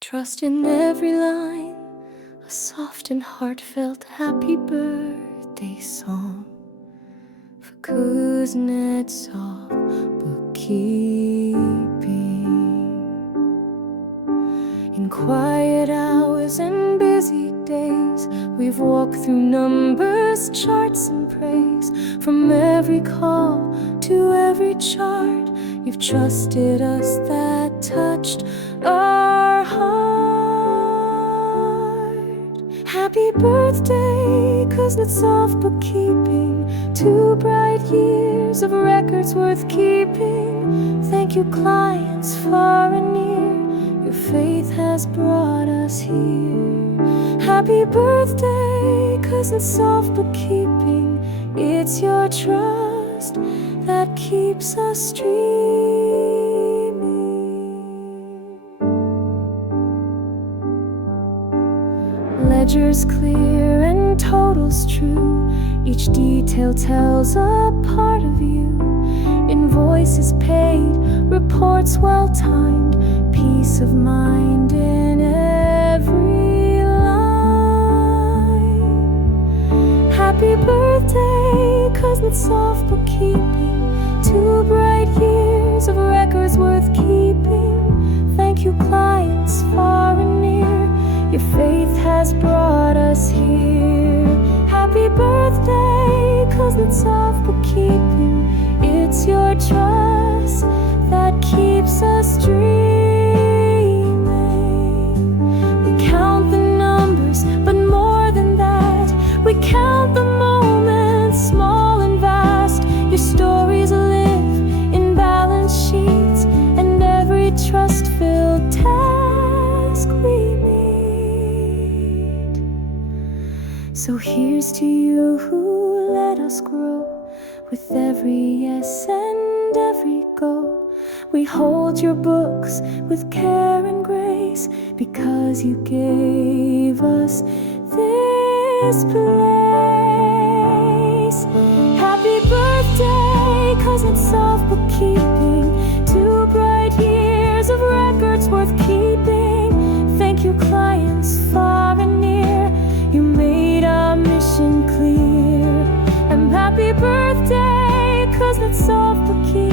Trust in every line, a soft and heartfelt happy birthday song for Kuznetsov Bookkeeping. In quiet hours and busy days, we've walked through numbers, charts and praise. From every call to every chart, you've trusted us, that touched our heart. Happy birthday, Kuznetsov Bookkeeping. 2 bright years of records worth keeping. Thank you, clients far and near. Your faith has brought us here. Happy birthday, Kuznetsov Bookkeeping. It's your trust that keeps us streaming. Ledgers clear and totals true. Each detail tells a part of you. Invoices paid, reports well timed. Peace of mind in every line. Happy birthday, Kuznetsov Bookkeeping. 2 bright years of records worth keeping. Thank you, clients far and near. Your faith has brought us here. Happy birthday, Kuznetsov Bookkeeping. It's your trust that keeps us dreaming. We count the numbers, but more than that, we count the moments, small and vast. Your stories live in balance sheets and every trust-filled task we meet. So here's to you who let us grow. With every yes and every go, we hold your books with care and grace, because you gave us this place. Happy birthday, Kuznetsov Bookkeeping. 2 bright years of records worth keeping. Thank you, clients far and near. You made our mission clear. And happy birthday, Kuznetsov Bookkeeping.